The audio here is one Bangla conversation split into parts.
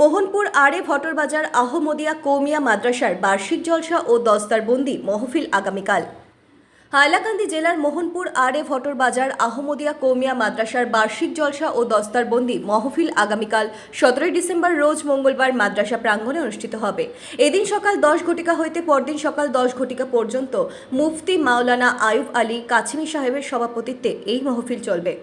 মোহনপুর আরে ভটরবাজার আহমদিয়া কৌমিয়া মাদ্রাসার বার্ষিক জলসা ও দস্তারবন্দি মহফিল আগামীকাল। হাইলাকান্দি জেলার মোহনপুর আরে ভটরবাজার আহমদিয়া কৌমিয়া মাদ্রাসার বার্ষিক জলসা ও দস্তারবন্দি মহফিল আগামীকাল 17 ডিসেম্বর রোজ মঙ্গলবার মাদ্রাসা প্রাঙ্গণে অনুষ্ঠিত হবে। এদিন সকাল 10 ঘটিকা হইতে পরদিন সকাল 10 ঘটিকা পর্যন্ত মুফতি মাওলানা আয়ুব আলী কাছিমি সাহেবের সভাপতিত্বে এই মহফিল চলবে।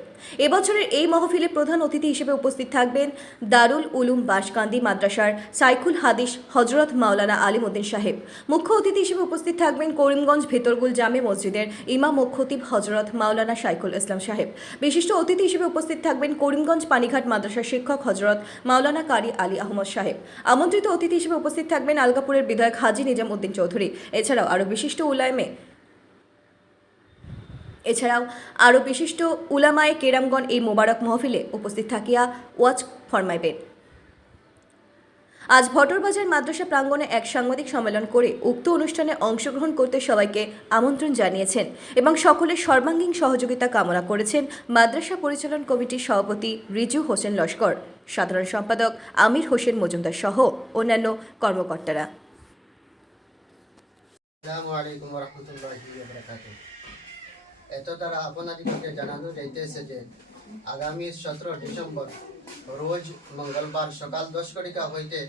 এবছরের এই মহফিলে প্রধান অতিথি হিসেবে উপস্থিত থাকবেন দারুল উলুম বাসকান্দি মাদ্রাসার সাইকুল হাদিস হজরত মাওলানা আলিমউদ্দিন সাহেব। মুখ্য অতিথি হিসেবে উপস্থিত থাকবেন করিমগঞ্জ ভেতরগুল জামে মসজিদের ইমাম ও খতিব হজরত মাওলানা শাইখুল ইসলাম সাহেব। বিশিষ্ট অতিথি হিসেবে উপস্থিত থাকবেন করিমগঞ্জ পানিঘাট মাদ্রাসার শিক্ষক হজরত মাওলানা কারি আলী আহমদ সাহেব। আমন্ত্রিত অতিথি হিসেবে উপস্থিত থাকবেন আলগাপুরের বিধায়ক হাজী নিজাম উদ্দিন চৌধুরী। এছাড়াও আরও বিশিষ্ট উলামায়ে কেরামগণ এই মোবারক মহফিলে উপস্থিত থাকিয়া ওয়াজ ফরমাইবেন। আজ ভটরবাজার মাদ্রাসা প্রাঙ্গণে এক সাংবাদিক সম্মেলন করে উক্ত অনুষ্ঠানে অংশগ্রহণ করতে সবাইকে আমন্ত্রণ জানিয়েছেন এবং সকলের সর্বাঙ্গীন সহযোগিতা কামনা করেছেন মাদ্রাসা পরিচালন কমিটির সভাপতি রিজু হোসেন লস্কর, সাধারণ সম্পাদক আমির হোসেন মজুমদার সহ অন্যান্য কর্মকর্তারা। আসসালামু আলাইকুম ওয়া রাহমাতুল্লাহি ওয়া বারাকাতুহু। এত দ্বারা আপনাদেরকে জানানো যাইতেছে যে আগামী 17 ডিসেম্বর রোজ মঙ্গলবার সকাল 10 ঘটিকা হইতে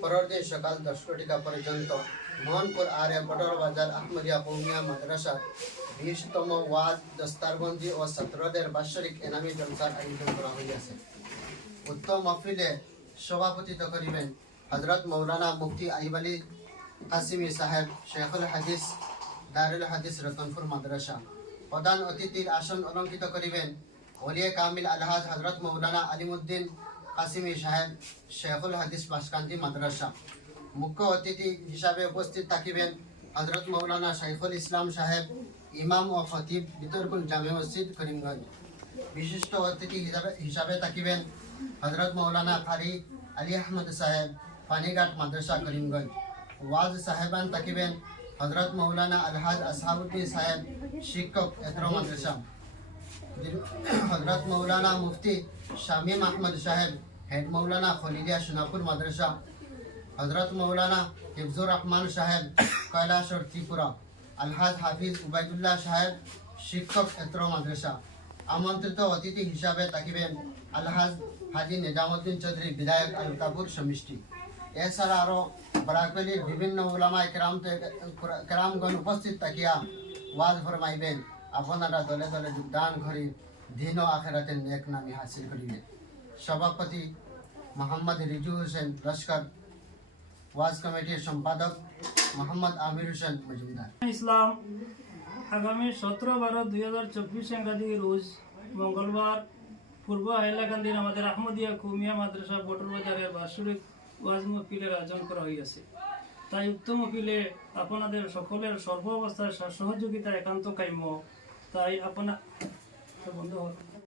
পরের দিন সকাল 10 ঘটিকা পর্যন্ত মোহনপুর আরে ভটরবাজার আহমদিয়া কৌমিয়া মাদ্রাসা 20তম ওয়াজ দস্তারবন্দি ও ছাত্রদের বার্ষিক এনামি জলসার আয়োজন করা হইয়াছে। উক্ত মহফিলে সভাপতিত্ব করিবেন হযরত মাওলানা মুফতি আইয়ুব আলী কাছিমি সাহেব, শেখুল হাদিস দারুল হাদিস রতনপুর মাদ্রাসা। প্রধান অতিথির আসন অলঙ্কৃত করিবেন ওলিয়ে কামিল আলহাজ হজরত মাওলানা আলিমউদ্দিন কাছিমি সাহেব, শেখুল হাদিস বাসকান্দি মাদ্রাসা। মুখ্য অতিথি হিসাবে উপস্থিত থাকিবেন হজরত মাওলানা শাইখুল ইসলাম সাহেব, ইমাম ও খতিব ভিতরকুল জামে মসজিদ করিমগঞ্জ। বিশিষ্ট অতিথি হিসাবে থাকিবেন হজরত মাওলানা কারি আলী আহমদ সাহেব, পানিঘাট মাদ্রাসা করিমগঞ্জ। ওয়াজ সাহেবান থাকিবেন হজরত মৌলানা আলহাজ আসহাবুদ্দিন সাহেব, শিক্ষক এতর মাদ্রাসা। হজরত মৌলানা মুফতি শামীম আহমদ সাহেব, হেড মৌলানা খলিদিয়া সোনাপুর মাদ্রাসা। হজরত মৌলানা হিফজুর রহমান সাহেব, কৈলাসর ত্রিপুরা। আলহাজ হাফিজ উবাইদুল্লাহ সাহেব, শিক্ষক এতর মাদ্রাসা। আমন্ত্রিত অতিথি হিসাবে থাকিবেন আলহাজ হাজী নিজামউদ্দিন চৌধুরী, বিধায়ক আলকাপুর সমষ্টি। এছাড়া আরও বরাকলির বিভিন্ন উলামায়ে কেরামগণ উপস্থিত থাকিয়া ওয়াজ ফরমাইবেন। আপনারা দলে দলে যোগদান করে দিন ও আখিরাতের নেক নামি হাসিল করিবেন। সভাপতি মোহাম্মদ রিজু হোসেন লস্কর, ওয়াজ কমিটির সম্পাদক মোহাম্মদ আমির হোসেন মজুমদার। ইসলাম আগামী 17/12/2024 ইংরাজি রোজ মঙ্গলবার পূর্ব হাইলাকান্দির আমাদের আহমদিয়া কৌমিয়া মাদ্রাসা ভটরবাজারের বার্ষিক ওয়াজ মহফিলের আয়োজন করা হইয়াছে। তাই উক্ত মহফিলে আপনাদের সকলের সর্ব অবস্থায় সহযোগিতা একান্ত কাম্য। তাই বন্ধ